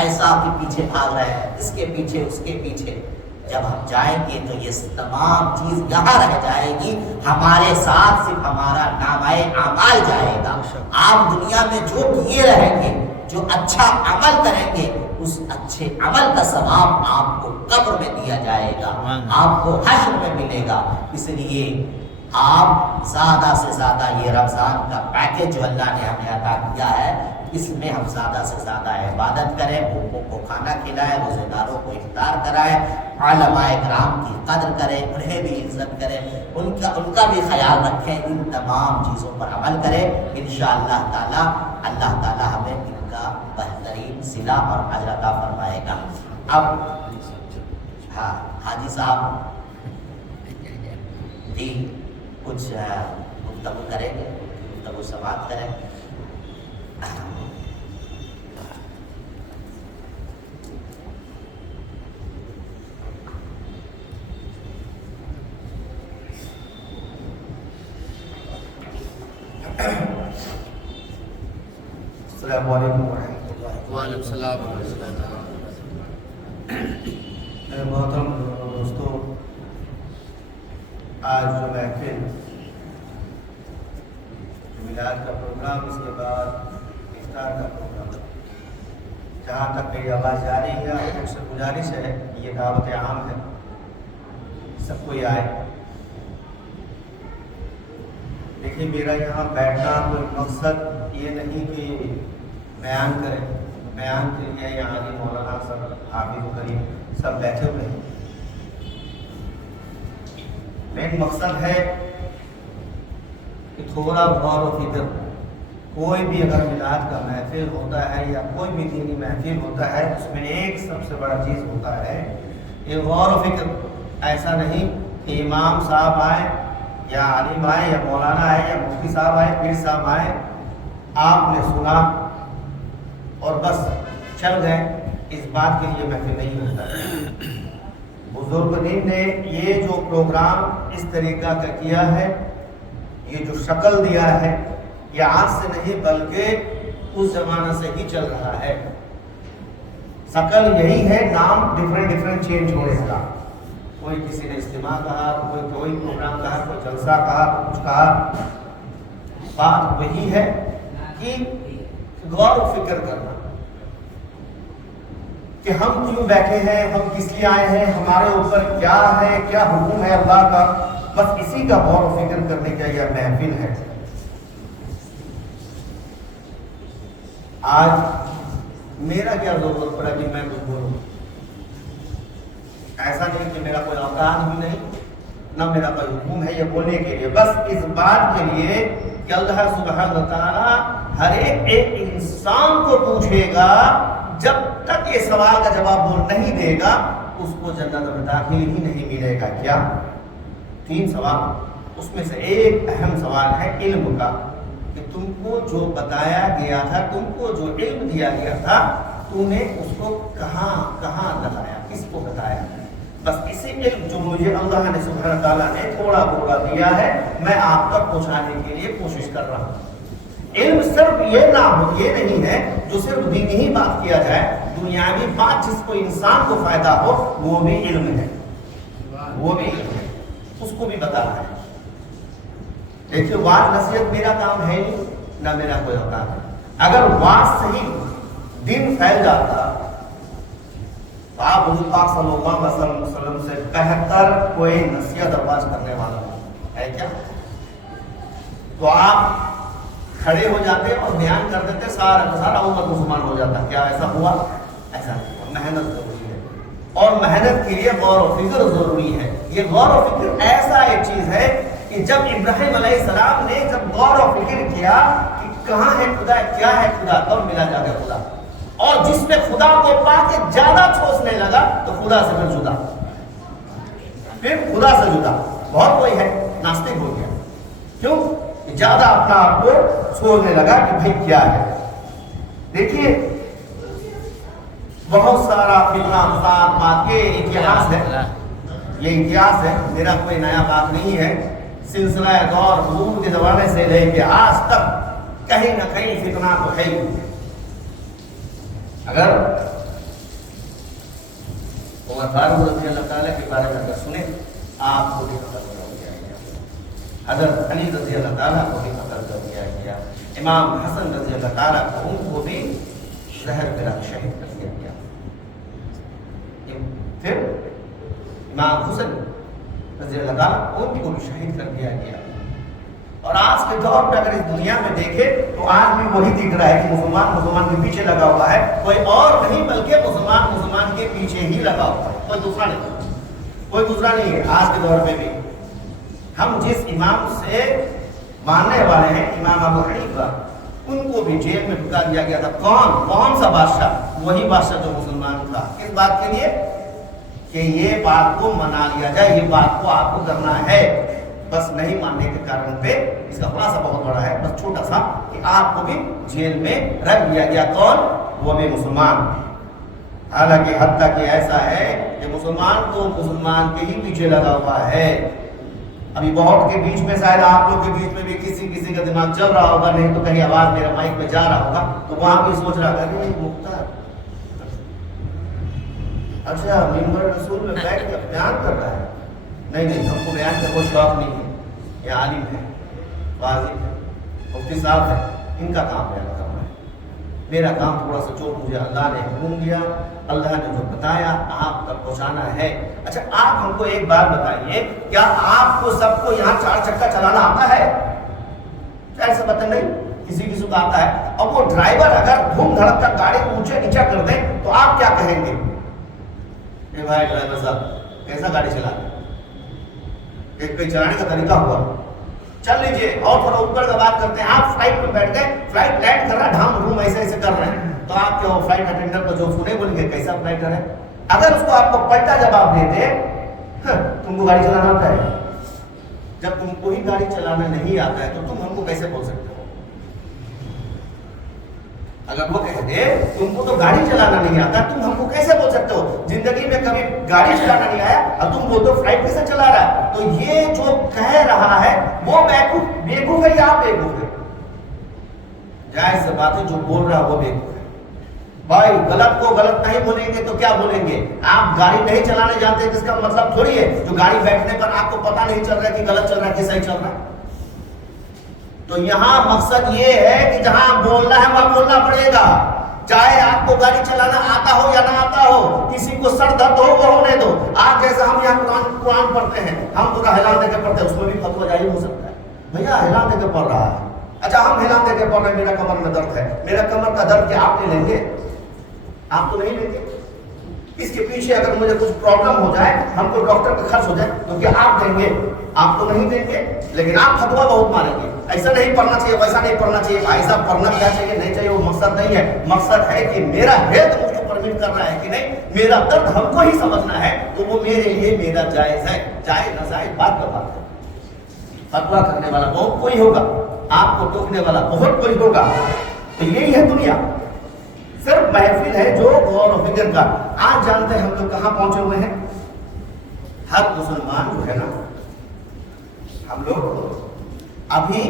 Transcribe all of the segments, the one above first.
پیسہ کے پیچھے بھاگ رہے ہیں، اس کے پیچھے اس کے پیچھے، جب ہم جائیں گے تو یہ تمام چیز یہاں رہ جائے گی، ہمارے ساتھ صرف ہمارا نامہ اعمال جائے گا۔ آپ دنیا میں جو کیے رہیں گے، جو اچھا عمل کریں گے، اس اچھے عمل کا ثواب آپ کو قبر میں دیا جائے گا، آپ کو حشر میں ملے گا۔ اس لیے آپ زیادہ سے زیادہ یہ رمضان کا پیکیج جو اللہ نے ہمیں عطا کیا ہے، اس میں ہم زیادہ سے زیادہ عبادت کریں، بھوکوں کو کھانا کھلائیں، روزے داروں کو افطار کرائیں، علماء کرام کی قدر کریں، انہیں بھی عزت کریں، ان کا بھی خیال رکھیں، ان تمام چیزوں پر عمل کریں۔ انشاءاللہ تعالی اللہ تعالی ہمیں ان کا بہترین صلہ اور اجر عطا فرمائے گا۔ اب ہاں حاجی صاحب جی کچھ گفتگو کریں گے، گفتگو سماعت کریں۔ السلام علیکم ورحمۃ اللہ۔ وعلیکم السلام ورحمۃ اللہ۔ محترم دوستو، آج جو محفل میلاد کا پروگرام، اس کے بعد افطار کا پروگرام، جہاں تک میری آواز جا رہی ہے، آپ لوگ سے گزارش ہے، یہ دعوت عام ہے، سب کوئی آئے۔ دیکھیے میرا یہاں بیٹھنا کوئی مقصد یہ نہیں کہ بیان کریں، بیان کے لیے یہاں علی مولانا سب حافظ و کریم سب بیٹھے ہوئے ہیں۔ مین مقصد ہے کہ تھوڑا غور و فکر، کوئی بھی اگر میلاد کا محفل ہوتا ہے یا کوئی بھی دینی محفل ہوتا ہے، اس میں ایک سب سے بڑا چیز ہوتا ہے یہ غور و فکر۔ ایسا نہیں کہ امام صاحب آئے یا عالم آئے یا مولانا آئے یا مفتی صاحب آئے، پیر صاحب آئے، آپ نے سنا اور بس چل گئے، اس بات کے لیے محفل نہیں ہوتا ہے۔ بزرگ دین نے یہ جو پروگرام اس طریقہ کا کیا ہے، یہ جو شکل دیا ہے، یہ آج سے نہیں بلکہ اس زمانہ سے ہی چل رہا ہے۔ شکل یہی ہے، نام ڈفرینٹ چینج ہونے کا، کوئی کسی نے اجتماع کہا، کوئی پروگرام کہا، کوئی جلسہ کہا، کچھ کہا، بات وہی ہے کہ غور و فکر کرنا کہ ہم کیوں بیٹھے ہیں، ہم کس لیے آئے ہیں، ہمارے اوپر کیا ہے، کیا حکم ہے اللہ کا، بس اسی کا غور و فکر کرنے کا یہ محفل ہے۔ آج میرا کیا ضرورت پڑا کہ میں کچھ بولوں؟ ایسا نہیں کہ میرا کوئی اوقات بھی نہیں، نہ میرا کوئی حکم ہے یہ بولنے کے لیے، بس اس بات کے لیے کہ اللہ سبحانہ وتعالی ہر ایک انسان کو پوچھے گا، جب تک یہ سوال کا جواب وہ نہیں دے گا اس کو جنت میں داخل ہی نہیں ملے گا۔ کیا؟ 3 سوال، اس میں سے ایک اہم سوال ہے علم کا، کہ تم کو جو بتایا گیا تھا، تم کو جو علم دیا گیا تھا، تو نے اس کو کہاں لگایا، کس کو بتایا؟ بس اسی علم جو مجھے اللہ نے سبحانہ تعالیٰ نے تھوڑا بولا دیا ہے، میں آپ تک پہنچانے کے لیے کوشش کر رہا ہوں۔ علم صرف یہ یہ نہیں ہے جو صرف دینی ہی بات کیا جائے، دنیاوی بات جس کو انسان کو فائدہ ہو وہ بھی علم ہے، وہ بھی علم ہے، اس کو بھی بتانا ہے۔ دیکھیے واعظ نصیحت میرا کام ہے نہیں، نہ میرا کوئی اوقات ہے۔ اگر واعظ صحیح دین پھیل جاتا تو آپ حضور پاک صلی اللہ علیہ وسلم سے بہتر کوئی نصیحت آواز کرنے والا ہے کیا؟ تو آپ کھڑے ہو جاتے اور بیان کر دیتے، سارا کا سارا امت مسلمان ہو جاتا۔ کیا ایسا ہوا؟ ایسا نہیں ہوا۔ محنت ضروری ہے، اور محنت کے لیے غور و فکر ضروری ہے۔ یہ غور و فکر ایسا ایک چیز ہے کہ جب ابراہیم علیہ السلام نے جب غور و فکر کیا کہ کہاں ہے خدا، کیا ہے خدا، تب ملا جا کے خدا، اور جس نے خدا کو پا کے زیادہ ٹھوسنے لگا تو خدا سے پھر جدا، پھر خدا سے جدا۔ بہت کوئی ہے ناستک ہو گیا، کیوں؟ زیادہ اپنا آپ کو سوچنے لگا کہ بھائی کیا ہے۔ دیکھیے بہت سارا فتنہ فساد بات، یہ اتہاس ہے، یہ اتہاس ہے، میرا کوئی نیا بات نہیں ہے۔ سلسلہ دور حضور کے زمانے سے لے کے آج تک کہیں نہ کہیں فتنہ تو ہے ہی۔ اگر عمر فاروق رضی اللہ تعالیٰ کے بارے میں اگر سنیں آپ کو بھی قتل کر دیا گیا، حضرت علی رضی اللہ تعالیٰ کو بھی قتل کر دیا گیا، امام حسن رضی اللہ تعالیٰ کو ان کو بھی زہر پلا شہید کر دیا گیا، پھر امام حسن رضی اللہ تعالیٰ ان کو بھی شہید کر دیا گیا۔ اور آج کے دور پہ اگر اس دنیا میں دیکھے تو آج بھی وہی دکھ رہا ہے کہ مسلمان کے پیچھے لگا ہوا ہے، کوئی اور نہیں بلکہ مسلمان کے پیچھے ہی لگا ہوا ہے، کوئی دوسرا نہیں ہے۔ آج کے دور میں بھی ہم جس امام سے ماننے والے ہیں، امام ابو حنیفہ، ان کو بھی جیل میں ڈھکا دیا گیا تھا۔ کون سا بادشاہ؟ وہی بادشاہ جو مسلمان تھا۔ کس بات کے لیے؟ کہ یہ بات کو منا لیا جائے، یہ بات کو آپ کو کرنا ہے، بس نہیں ماننے کے کارن پہ اس کا خلاصہ بہت بڑا ہے، بس چھوٹا سا کہ آپ کو بھی جیل میں رکھ دیا گیا۔ کون؟ وہ بھی مسلمان۔ حالانکہ حتیٰ کہ ایسا ہے کہ مسلمان تو مسلمان کے ہی پیچھے لگا ہوا ہے۔ ابھی بہت کے بیچ میں شاید آپ لوگ کے بیچ میں بھی کسی کا دماغ چل رہا ہوگا، نہیں تو کہیں آواز میرا مائک میں جا رہا ہوگا تو وہاں بھی سوچ رہا کہ یہ مختار اچھا منبر رسول میں بیٹھ کے بیان کر رہا ہے۔ نہیں، ہم کو بیان کا کوئی شوق نہیں ہے۔ یہ عالم ہے، واضح ہے، مفتی صاحب ہے، ان کا کام بیان کرنا ہے۔ میرا کام تھوڑا سا جو مجھے اللہ نے حکم دیا، اللہ نے جو بتایا آپ تک پہنچانا ہے۔ اچھا آپ ہم کو ایک بات بتائیے، کیا آپ کو سب کو یہاں 4 چکا چلانا آتا ہے؟ ایسا بتا نہیں، کسی کو آتا ہے۔ اور وہ ڈرائیور اگر دھوم دھڑک کر گاڑی کو اونچے نیچا کر دیں تو آپ کیا کہیں گے؟ اے بھائی ڈرائیور صاحب کیسا گاڑی چلا رہے؟ کوئی چلانے کا طریقہ ہوا؟ چل لیجئے۔ اور تھوڑا اوپر کا بات کرتے ہیں، آپ فلائٹ میں بیٹھ گئے، فلائٹ لینڈ کر رہا ہے، ڈھام روم ایسے کر رہے ہیں، تو آپ کے فلائٹ اٹینڈنٹ کو جو سنے بولیں گے کیسا فلائٹر ہے؟ اگر اس کو آپ کو پلٹا جواب دے دے تم کو گاڑی چلانا آتا ہے، جب تم کو ہی گاڑی چلانا نہیں آتا ہے تو تم ہم کو کیسے بول سکتے ہو؟ اگر وہ کہہ دے تم کو تو گاڑی چلانا نہیں آتا، تم ہم کو کیسے بول سکتے ہو؟ زندگی میں کبھی گاڑی چلانا نہیں آیا اور تم وہ تو فلائٹ کیسے چلا رہا ہے؟ تو یہ جو کہہ رہا ہے وہ بیوقوف ہے یا آپ بیوقوف ہے؟ جائز سے بات ہے، جو بول رہا ہے وہ بیوقوف ہے۔ بھائی غلط کو غلط نہیں بولیں گے تو کیا بولیں گے؟ آپ گاڑی نہیں چلانے جانتے جس کا مطلب تھوڑی ہے جو گاڑی بیٹھنے پر آپ کو پتہ نہیں چل رہا ہے کہ غلط چل رہا ہے کہ صحیح چل رہا ہے۔ تو یہاں مقصد یہ ہے کہ جہاں بولنا ہے وہاں بولنا پڑے گا، چاہے آپ کو گاڑی چلانا آتا ہو یا نہ آتا ہو، کسی کو سر درد ہو وہ ہونے دو۔ آج جیسا ہم یہاں قرآن پڑھتے ہیں، ہم پورا ہلان دے کے پڑھتے ہیں، اس میں بھی فتویٰ جاری ہو سکتا ہے، بھیا ہلان دے کے پڑھ رہا ہے۔ اچھا ہم ہلان دے کے پڑھ رہے ہیں، میرا کمر میں درد ہے، میرا کمر کا درد کیا آپ نہیں لیں گے؟ آپ تو نہیں لیں گے۔ اس کے پیچھے اگر مجھے کچھ پرابلم ہو جائے، ہم کو ڈاکٹر کا خرچ ہو جائے تو کیا آپ دیں گے؟ آپ تو نہیں دیں گے، لیکن آپ فتویٰ بہت مانیں گے، ایسا نہیں پڑھنا چاہیے، ویسا نہیں پڑھنا چاہیے۔ بھائی صاحب پڑھنا کیا چاہیے نہیں چاہیے وہ مقصد نہیں ہے، مقصد ہے کہ میرا ہیلتھ مجھ کو پرمٹ کر رہا ہے کہ نہیں، میرا درد ہم کو ہی سمجھنا ہے تو وہ میرے لیے میرا جائز ہے، جائز ناجائز بات کا بات ہے۔ فتویٰ کرنے والا بہت کوئی ہوگا، آپ کو ٹوکنے والا بہت کوئی ہوگا، تو یہی ہے دنیا، صرف محفل ہے جو غور و فکر کا۔ آج جانتے ہیں ہم لوگ کہاں پہنچے ہوئے ہیں؟ ہر مسلمان جو ہے نا، ہم لوگ ابھی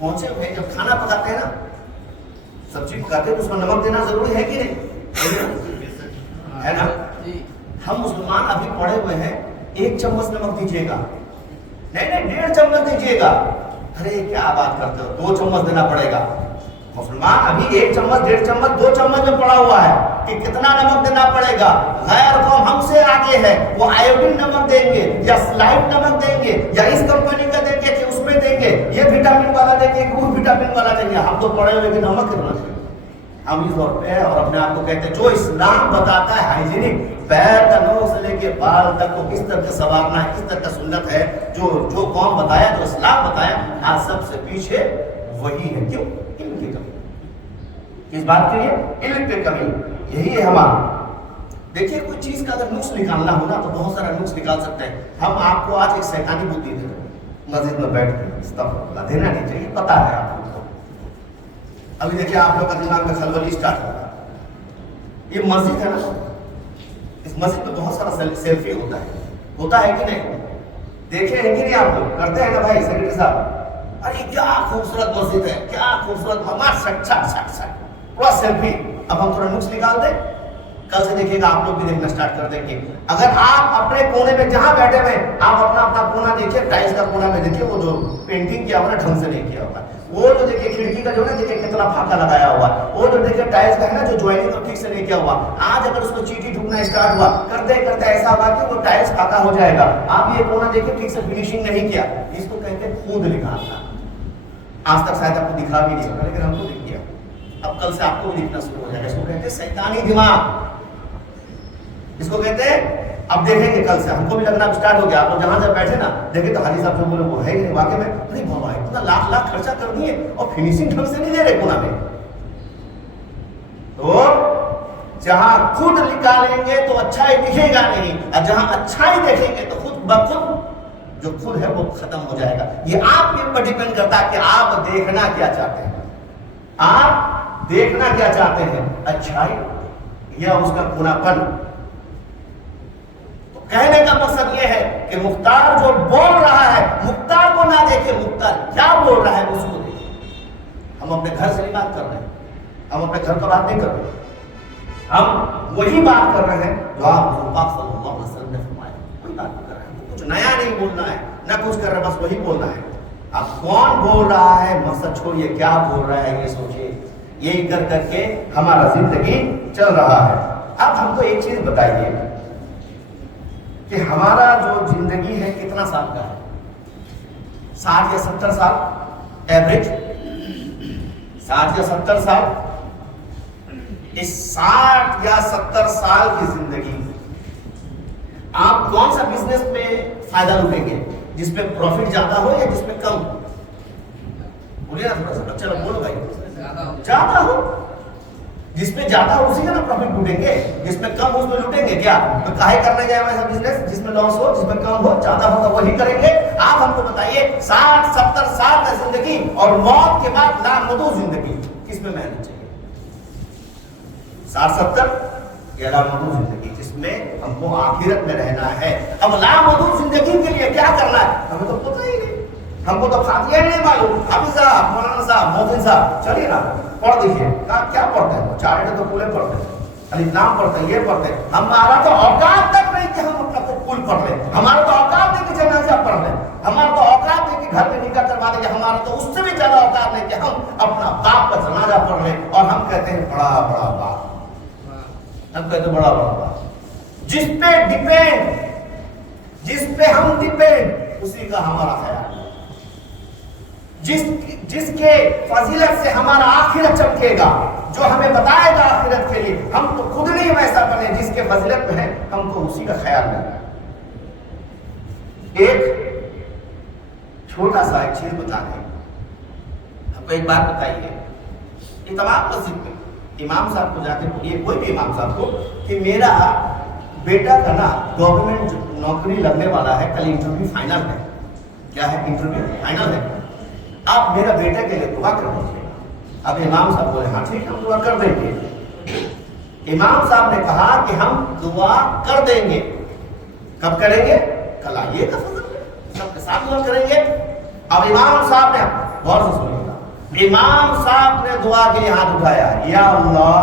پہنچے ہوئے ہیں، جب کھانا پکاتے ہیں نا، سبزی پکاتے ہیں تو اس میں نمک دینا ضروری ہے کہ نہیں؟ ہے نا؟ ہم مسلمان ابھی پڑے ہوئے ہیں 1 چمچ نمک دیجیے گا، نہیں 1.5 چمچ دیجیے گا۔ ارے کیا بات کرتے ہو، 2 چمچ دینا پڑے گا۔ مسلمان ابھی 1 چمچ 1.5 چمچ 2 چمچ میں پڑا ہوا ہے کہ کتنا نمک دینا پڑے گا۔ غیر قوم ہم سے آگے ہے، وہ آیوڈین نمک دیں گے یا سلائٹ نمک دیں گے یا اس کمپنی کا دیں گے کہ اس میں دیں گے، یہ وٹامن والا دیں گے کہ وہ وٹامن والا دیں گے۔ ہم تو پڑے ہوئے کہ نمک کتنا چاہیے، ہم اس دور پہ اور اپنے آپ کو کہتے ہیں جو اسلام بتاتا ہے ہائیجینک، پیر کا نوک سے لے کے بال تک کو کس طرح سے سنوارنا ہے، کس طرح کا سنت ہے، جو قوم بتایا، جو اسلام بتایا، آج سب سے پیچھے وہی ہے۔ کیوں؟ علم کی کمی۔ کس بات کے لیے؟ علم کی کمی۔ یہی ہے ہمارا۔ دیکھیے کوئی چیز کا اگر نقص نکالنا ہو نا تو بہت سارا نقص نکال سکتے ہیں۔ ہم آپ کو آج ایک شیطانی بدھی دے رہے ہیں، مسجد میں بیٹھ کے استغفر دینا نہیں چاہیے، پتا ہے آپ کو۔ ابھی دیکھیے آپ لوگ کا دماغ میں خلولی اسٹارٹ ہوگا، یہ مسجد ہے نا، اس مسجد میں بہت سارا سیلفی ہوتا ہے کہ نہیں؟ دیکھے ہیں کہ نہیں آپ لوگ؟ کرتے ہیں نا بھائی سیکرٹری صاحب؟ ارے کیا خوبصورت مسجد ہے، کیا خوبصورت، ہمارا سٹ پورا سیلفی۔ اب ہم تھوڑا نقص نکال دیں، कल से देखिएगा आप लोग भी देखना स्टार्ट कर देंगे। अगर आप अपने कोने में जहां बैठे हुए आप अपना अपना कोना देखिए, टाइल्स का कोना में देखिए, वो जो पेंटिंग किया हुआ ढंग से नहीं किया हुआ, वो जो देखिए खिड़की का जो है देखिए कितना फाका लगाया हुआ, वो जो देखिए टाइल्स का है ना जो ज्वाइनिंग तो ठीक से नहीं किया हुआ, आज अगर उसको चींटी ठुकना स्टार्ट हुआ करते करते ऐसा हुआ कि वो टाइल्स फाका हो जाएगा। आप ये कोना देखिए ठीक से फिनिशिंग नहीं किया, इसको कहते हैं खुद निकालना। आज तक शायद आपको दिखा भी नहीं होगा लेकिन हमको दिख गया, अब कल से आपको भी दिखना शुरू हो जाएगा। इसको कहते हैं शैतानी दिमाग, इसको कहते हैं। अब देखेंगे कल से हमको भी लगना स्टार्ट हो गया। आप लोग जहां जब बैठे ना देखे तो हाजी साहब जो बोले वो है कि नहीं वाकई में, अरे बाबा इतना लाख लाख खर्चा कर दिए और फिनिशिंग ढंग से नहीं दे रहे कोना में। तो जहां खुद निकालेंगे तो अच्छाई दिखेगा नहीं, और जहां अच्छाई देखेंगे तो खुद ब खुद जो खुद है वो खत्म हो जाएगा। ये आपके ऊपर डिपेंड करता है कि आप देखना क्या चाहते हैं, आप देखना क्या चाहते हैं, अच्छाई या उसका खुनापन। कहने का मकसद यह है कि मुख्तार जो बोल रहा है मुख्तार को ना देखे, मुख्तार क्या बोल रहा है उसको देखे। हम अपने घर से नहीं बात कर रहे हैं, हम अपने घर का बात नहीं कर रहे, हम वही बात कर रहे हैं जो आप सल्लल्लाहु अलैहि वसल्लम ने फरमाया, वही बात कर रहे हैं। कुछ नया नहीं बोलना है, ना कुछ कर रहे, बस वही बोलना है। अब कौन बोल रहा है मकसद छोड़िए, क्या बोल रहा है ये सोचिए। यही कर करके हमारा जिंदगी चल रहा है। अब हमको एक चीज बताइए कि हमारा जो जिंदगी है कितना साल का है? 60 या 70 साल एवरेज, 60 या 70 साल। इस 60 या 70 साल की जिंदगी आप कौन सा बिजनेस में फायदा लूटेंगे, जिसमें प्रॉफिट ज्यादा हो या जिसमें कम? बोलिए ना थोड़ा सा, बच्चा लोग बोलो भाई। ज्यादा हो, जिसमें ज्यादा हो उसी का ना प्रॉफिट लूटेंगे, जिसमें कम हो उसमें लूटेंगे क्या? तो काहे करने गए ऐसा बिजनेस जिसमें लॉस हो, जिसमें कम हो, ज्यादा हो तो वही करेंगे। आप हमको बताइए 60-70 साल का जिंदगी और मौत के बाद लामहदूद जिंदगी, किसमें मेहनत चाहिए? 60-70 या लामहदूद जिंदगी जिसमें हमको आखिरत में रहना है। अब लामहदूद जिंदगी के लिए क्या करना है हमें तो पता ही नहीं, हमको तो खातिया नहीं मालूम। हाफिज साहब, मौलाना साहब, मोहसिन साहब, चलिए ना पढ़ दीजिए। क्या पढ़ते हैं? चार तो कुल पढ़ते हैं, अलिफ्लाम पढ़ते हैं, ये पढ़ते हैं। हमारा तो औकात तक नहीं कि हम अपना तो कुल पढ़ ले, हमारा तो औकात नहीं कि जनाजा पढ़ ले, हमारा तो औकात नहीं कि घर में निकाह करवा देंगे, हमारा तो उससे भी ज्यादा औकात नहीं कि हम अपना बाप का जनाजा पढ़ ले। और हम कहते हैं बड़ा बड़ा बाप, हम कहते हैं बड़ा बड़ा बाप। जिस पे डिपेंड, जिस पे हम डिपेंड उसी का हमारा ख्याल, जिसके फजीलत से हमारा आखिरत चमकेगा, जो हमें बताएगा आखिरत के लिए, हम तो खुद नहीं वैसा बने जिसके फजीलत में है, हमको उसी का ख्याल नहीं। एक छोटा सा एक चीज बता दें आपको, एक बात बताइए। ये तमाम मस्जिद में इमाम साहब को जाके बोलिए, कोई भी इमाम साहब को, कि मेरा बेटा का ना गवर्नमेंट नौकरी लगने वाला है, कल इंटरव्यू फाइनल है। क्या है? इंटरव्यू फाइनल है, आप मेरा बेटे के लिए दुआ कर दीजिए। अब इमाम साहब बोले हाँ ठीक है हम दुआ कर देंगे। इमाम साहब ने कहा कि हम दुआ कर देंगे। कब करेंगे? कल आइएगा सबके साथ दुआ करेंगे। अब इमाम साहब ने, गौर से सुनिएगा, इमाम साहब ने दुआ के लिए हाथ उठाया, या अल्लाह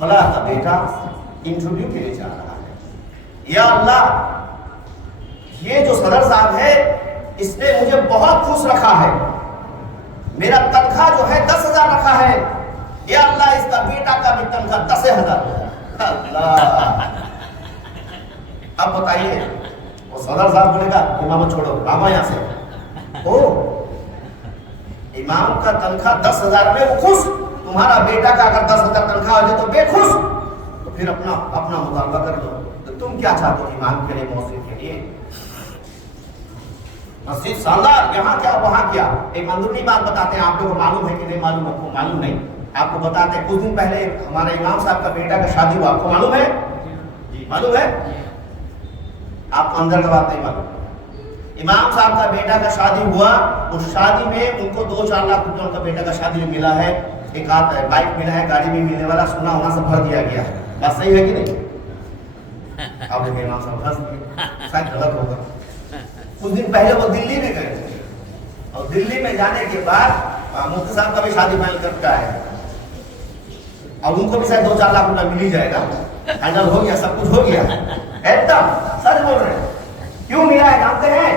फला का बेटा इंटरव्यू के लिए जा रहा है, या अल्लाह ये जो सदर साहब है इसने मुझे बहुत खुश रखा है, मेरा तनख्वाह जो है 10,000 रखा है, या अल्लाह इसका बेटा का भी तनख्वाह 10,000। अल्लाह, अब बताइए वो सदर साहब बोलेगा इमाम छोड़ो, आवा यहां से। ओ इमाम का तनख्वाह 10,000 में वो खुश, तुम्हारा बेटा का अगर 10,000 तनख्वाह हो जाए तो बेखुश, तो फिर अपना अपना मुतालबा कर लो। तो तुम क्या चाहते हो इमाम के लिए, मौसम के लिए? मस्जिद शानदार, यहाँ क्या वहाँ क्या। एक अंदरूनी बात बताते हैं, आप लोगों को मालूम है कि नहीं मालूम, आपको मालूम नहीं, आपको बताते हैं। कुछ दिन पहले हमारे इमाम साहब का बेटा का शादी हुआ, आपको मालूम है? मालूम है? आपको अंदर का बात नहीं मालूम। इमाम साहब का बेटा का शादी हुआ, उस शादी में उनको 2-4 लाख रुपये उनका बेटा का शादी में मिला है, एक आध बाइक मिला है, गाड़ी भी मिलने वाला, सोना होना सब भर दिया गया है। बात सही है कि नहीं? आप देखिए इमाम साहब हंस दिए, शायद गलत होगा। कुछ दिन पहले वो दिल्ली में गए थे, और दिल्ली में जाने के बाद मुफ्ती साहब का भी शादी फाइनल करके आए। और उनको भी शायद 2-4 लाख रुपया मिल ही जाएगा, फाइनल हो गया, सब कुछ हो गया, एकदम सच बोल रहे हैं। क्यों मिला है जानते हैं?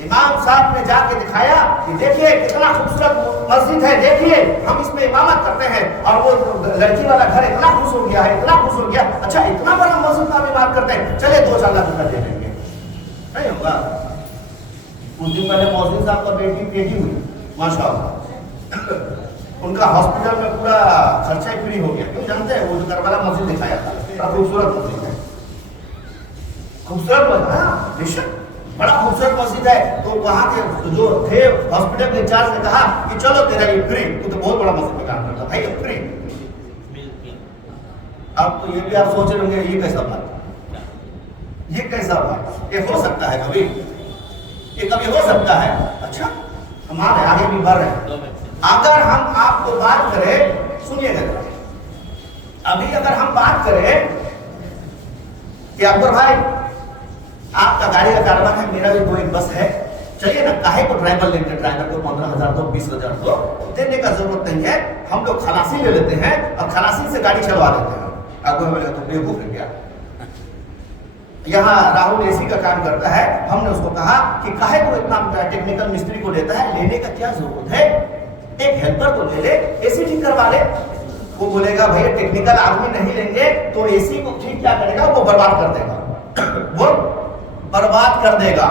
इमाम साहब ने जाके दिखाया कि देखिए कितना खूबसूरत मस्जिद है, देखिए हम इसमें इमामत करते हैं, और वो लड़की वाला घर इतना खुश हो गया है, इतना खुश हो गया, अच्छा इतना बड़ा मस्जिद में हम इमामत करते हैं, चलिए 2-4 लाख रुपया दे देंगे। नहीं होगा। कुछ दिन पहले मौजूद साहब का बेटी हुई, माशाअल्लाह, उनका हॉस्पिटल में पूरा खर्चा ही फ्री हो गया। क्यों जानते हैं? वो जो करबला मस्जिद दिखाया था, बड़ा खूबसूरत मस्जिद है, खूबसूरत मस्जिद है, बेशक बड़ा खूबसूरत मस्जिद है। तो वहाँ के जो थे हॉस्पिटल के इंचार्ज ने कहा कि चलो तेरा ये फ्री, तू तो बहुत बड़ा मस्जिद में काम करता भाई, ये फ्री। अब तो ये भी आप सोच रहे होंगे ये कैसा बात, ये कैसा बात, ये हो सकता है कभी, ये कभी हो सकता है। अच्छा हमारे आगे भी बढ़ रहे हैं। अगर हम आपको बात करें, सुनिएगा, अभी अगर हम बात करें कि अकबर भाई आपका गाड़ी का कारोबार है, मेरा भी कोई बस है, चलिए ना, काहे को ड्राइवर लेंगे, ड्राइवर को 15,000 दो 20,000 दो, देने का जरूरत नहीं है, हम लोग खलासी ले लेते हैं और खलासी से गाड़ी चलवा देते हैं। अकबर बोलेगा तो बेवकूफ है क्या? यहाँ राहुल एसी का काम करता है, हमने उसको कहा कि काहे को इतना टेक्निकल मिस्त्री को लेता है, लेने का क्या जरूरत है, एक हेल्पर को ले ले, एसी ठीक करवा ले। वो बोलेगा भैया टेक्निकल आदमी नहीं लेंगे तो एसी को ठीक क्या करेगा, वो बर्बाद कर देगा, वो बर्बाद कर देगा।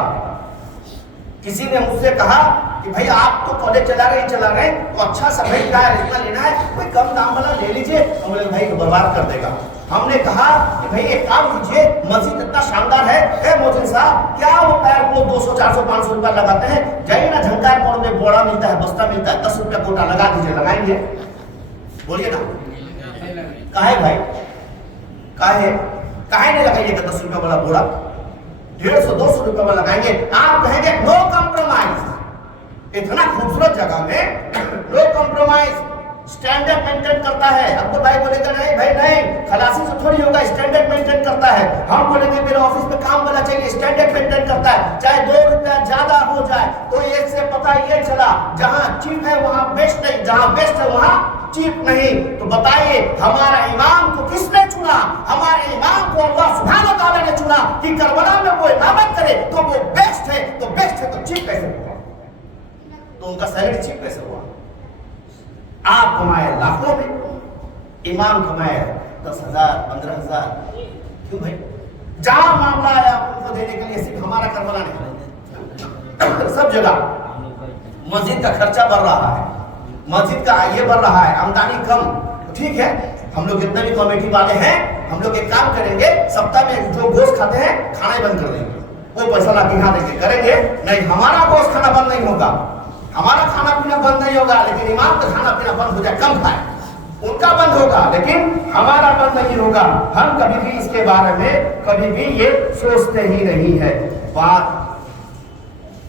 किसी ने मुझसे कहा कि भाई आप तो कॉलेज चला रहे तो अच्छा सा भाई क्या इतना लेना है, कोई कम दाम वाला ले लीजिए। हम बोले भाई बर्बाद कर देगा। हमने कहा कि भाई एक काम कीजिए, मस्जिद इतना शानदार है मोहसिन साहब, क्या वो पैर को 200 400 500 रुपया लगाते हैं, जाइए ना झंकार मोड़ में बोड़ा मिलता है, बस्ता मिलता है, 10 रुपया कोटा लगा दीजिए, लगाएंगे? बोलिए ना, काहे भाई, काहे नहीं लगाइएगा 10 रुपया वाला बोड़ा, 150-200 रुपये में लगाएंगे। आप कहेंगे नो कॉम्प्रोमाइज, इतना खूबसूरत जगह में नो कॉम्प्रोमाइज, स्टैंडर्ड मेंटेन करता है। अब तो भाई बोलेगा नहीं भाई नहीं, खलासी से थोड़ी होगा, स्टैंडर्ड मेंटेन करता है। हम बोलेंगे मेरे ऑफिस में काम वाला चाहिए, स्टैंडर्ड मेंटेन करता है, चाहे 2 रुपया ज्यादा हो जाए। तो एक से पता ये चला, जहां चीप है वहां बेस्ट नहीं, जहां बेस्ट है वहां चीप नहीं। तो बताइए हमारा इमाम को किसने चुना? हमारे इमाम को अल्लाह सुब्हानहू व तआला ने चुना कि करबला में वो इमामत करे, तो वो बेस्ट है, तो बेस्ट है तो चीप कैसे हुआ? तो उनका सैलरी चीप कैसे हुआ? आप कमाए लाखों में, इमाम कमाए 10,000 15,000। क्यों भाई? जहां मामला आया उनको देने के लिए सिर्फ हमारा करबला नहीं, सब जगह मस्जिद का खर्चा बढ़ रहा है, मस्जिद का ये बढ़ रहा है, आमदनी कम। ठीक है, हम लोग जितने भी कमेटी वाले हैं, हम लोग एक काम करेंगे, सप्ताह में जो गोश्त खाते हैं खाना ही बंद कर देंगे, वो पैसा ला के यहाँ देंगे, करेंगे नहीं, हमारा गोश्त खाना बंद नहीं होगा, हमारा खाना पीना बंद नहीं होगा, लेकिन इमाम का खाना पीना बंद हो जाए, कम खाए, उनका बंद होगा लेकिन हमारा बंद नहीं होगा। हम कभी भी इसके बारे में कभी भी ये सोचते ही नहीं है। बात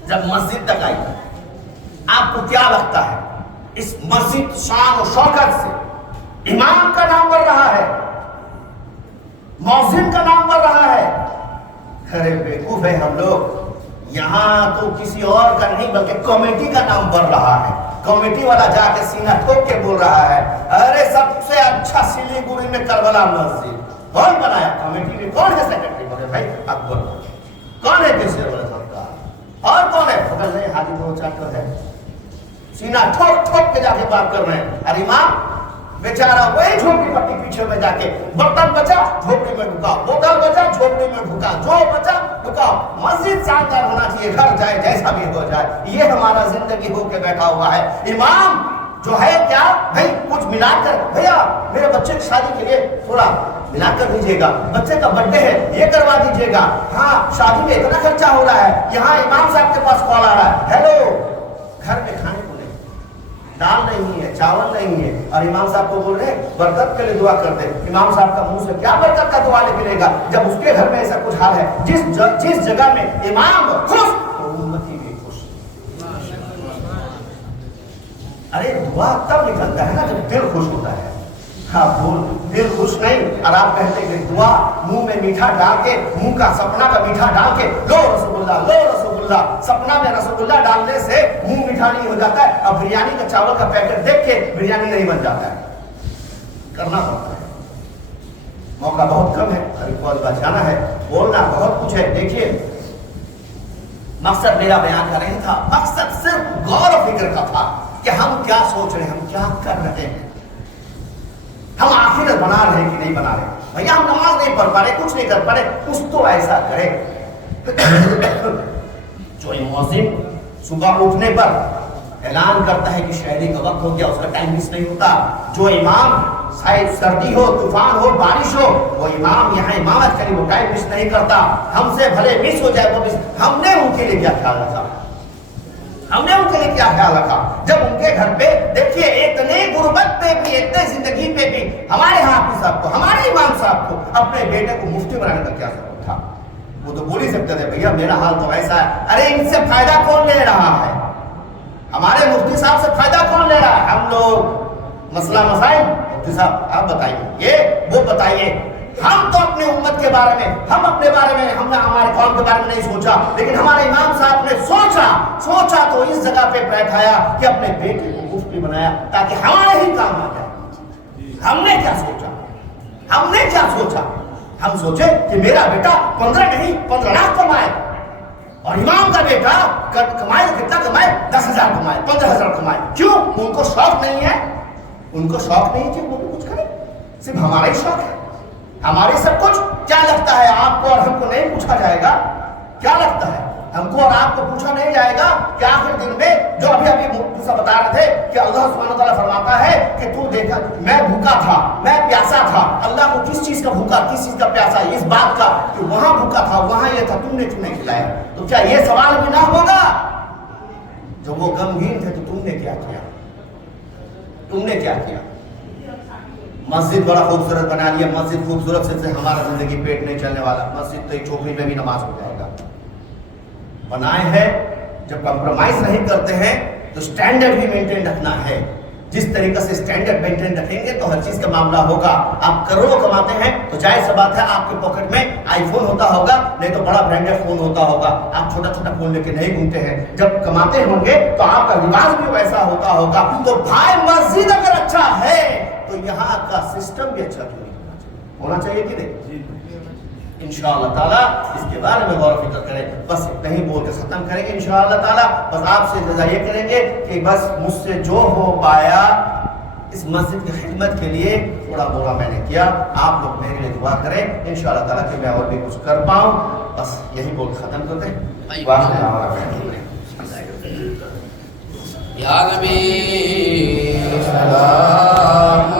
जब मस्जिद तक आई, आपको क्या लगता है? इस मस्जिद शान और शौकत से इमाम का नाम बढ़ रहा है, मौज़िन का नाम बढ़ रहा है। अरे बेवकूफ है हम लोग, यहाँ तो किसी और का नहीं बल्कि कमेटी का नाम बढ़ रहा है। कमेटी वाला जाके सीना ठोक के बोल रहा है, अरे सबसे अच्छा सिलीगुड़ी में करबला मस्जिद कौन बनाया? कमेटी में। कौन है सेक्रेटरी? बोले भाई अकबर। कौन है कैसे बोले सरकार? और कौन है? बगल में हाजी 2-4 है, सीना ठोक ठोक के जाके बात कर रहे हैं। अरे इमाम बेचारा वही झोपड़ी पट्टी पीछे में जाके, बर्तन बचा झोपड़ी में ढुका, बोतल बचा झोपड़ी में ढुका, जो बचा ढुका। मस्जिद शानदार होना चाहिए, घर जाए जैसा भी हो जाए, ये हमारा जिंदगी होके बैठा हुआ है। इमाम जो है क्या भाई, कुछ मिलाकर, भैया मेरे बच्चे की शादी के लिए थोड़ा मिलाकर दीजिएगा, बच्चे का बर्थडे है ये करवा दीजिएगा, हाँ शादी में इतना खर्चा हो रहा है। यहाँ इमाम साहब के पास कॉल आ रहा है, हेलो घर में खाने को नहीं, दाल नहीं है, चावल नहीं है, और इमाम साहब को बोल रहे बरकत के लिए दुआ कर दे। इमाम साहब का मुंह से क्या बरकत का दुआ निकलेगा जब उसके घर में ऐसा कुछ हाल है। जिस जगह में इमाम खुश तो उम्मती भी खुश। अरे दुआ तब निकलता है ना जब दिल खुश होता है। हाँ बोल, दिल खुश नहीं और आप कहते हैं दुआ मुंह में मीठा डाल के, मुंह का सपना का मीठा डाल के, लो रसगुल्ला लो रसगुल्ला। सपना में रसगुल्ला डालने से मुंह मीठा नहीं हो जाता है, और बिरयानी का चावल का पैकेट देख के बिरयानी नहीं बन जाता है। करना पड़ता है, मौका बहुत कम है, अभी बहुत बचाना है, बोलना बहुत कुछ है। देखिए मकसद मेरा बयान का नहीं था, मकसद सिर्फ गौर और फिक्र का था कि हम क्या सोच रहे हैं, हम क्या कर रहे हैं, हम आखिरत बना रहे हैं कि नहीं बना रहे। भैया हम नमाज नहीं पढ़ पा रहे, कुछ नहीं कर पा रहे, कुछ तो ऐसा करे। जो मुअज्जिन सुबह उठने पर ऐलान करता है कि शहरी का वक्त हो गया, उसका टाइम मिस नहीं होता। जो इमाम शायद सर्दी हो, तूफान हो, बारिश हो, वो इमाम यहाँ इमामत करे, वो टाइम मिस नहीं करता। हमसे भले मिस हो जाए वो मिस, हमने उनके लिए क्या ख्याल रखा, हमने उनके लिए क्या ख्याल रखा। जब उनके घर पे देखिए इतने गुर्बत पे भी, इतने जिंदगी पे भी हमारे हाफिज साहब को, हमारे इमाम साहब को अपने बेटे को मुफ्ती बनाने का क्या सबब था। वो तो बोल ही सकते थे भैया मेरा हाल तो ऐसा है। अरे इनसे फायदा कौन ले रहा है, हमारे मुफ्ती साहब से फायदा कौन ले रहा है। हम लोग मसला मसाइल, मुफ्ती साहब आप बताइए, ये वो बताइए। हम तो अपने उम्मत के बारे में, हम अपने बारे में, हमने हमारे कौम के बारे में नहीं सोचा, लेकिन हमारे इमाम साहब ने सोचा तो इस जगह पे बैठाया कि अपने बेटे को मुफ्ती बनाया ताकि हमारे ही काम आ जाए। हमने क्या सोचा, हमने क्या सोचा, हम सोचे कि मेरा बेटा 15 नहीं 15 लाख कमाए, और इमाम का बेटा कमाए कितना कमाए, 10,000 कमाए, 15,000 कमाए। क्यों? उनको शौक नहीं है, उनको शौक नहीं है कि वो कुछ करे, सिर्फ हमारा ही शौक है, हमारे सब कुछ। क्या लगता है आपको और हमको नहीं पूछा जाएगा? क्या लगता है हमको और आपको पूछा नहीं जाएगा कि आखिर दिन में, जो अभी मुफ्ती बता रहे थे कि अल्लाह सुब्हानहू तआला फरमाता है कि तू देखा मैं भूखा था, मैं प्यासा था। अल्लाह को किस चीज का भूखा, किस चीज का प्यासा, इस बात का कि वहां भूखा था, वहां ये था, तुमने क्यों नहीं खिलाया। तो क्या ये सवाल भी ना होगा? जब वो गमगीन थे तो तुमने क्या किया, तुमने क्या किया। मस्जिद बड़ा खूबसूरत बना लिया, मस्जिद खूबसूरत से हमारा जिंदगी पेट नहीं चलने वाला। मस्जिद तो एक झोपड़ी में भी नमाज हो जाएगा। बनाए हैं, जब कंप्रोमाइज नहीं करते हैं तो स्टैंडर्ड भी मेंटेन रखना है। जिस तरीके से स्टैंडर्ड मेंटेन रखेंगे तो हर चीज का मामला होगा। आप करोड़ों कमाते हैं तो जाहिर सी बात है आपके पॉकेट में आईफोन होता होगा, नहीं तो बड़ा ब्रांडेड फोन होता होगा। आप छोटा छोटा फोन लेके नहीं घूमते हैं। जब कमाते होंगे तो आपका रिवाज भी वैसा होता होगा। तो भाई मस्जिद अगर अच्छा है तो यहाँ का सिस्टम भी अच्छा क्यों नहीं होना चाहिए कि नहीं? इंशाअल्लाह ताला इसके बारे में गौर फिक्र करें। बस इतना ही बोल के खत्म करेंगे इंशाअल्लाह ताला। बस आपसे जज़ा ये करेंगे कि बस मुझसे जो हो पाया इस मस्जिद की खिदमत के लिए थोड़ा बोला मैंने किया, आप लोग मेरे लिए दुआ करें इंशाअल्लाह ताला कि मैं और भी कुछ कर पाऊँ। बस यही बोल खत्म करते हैं। या नबी सलाम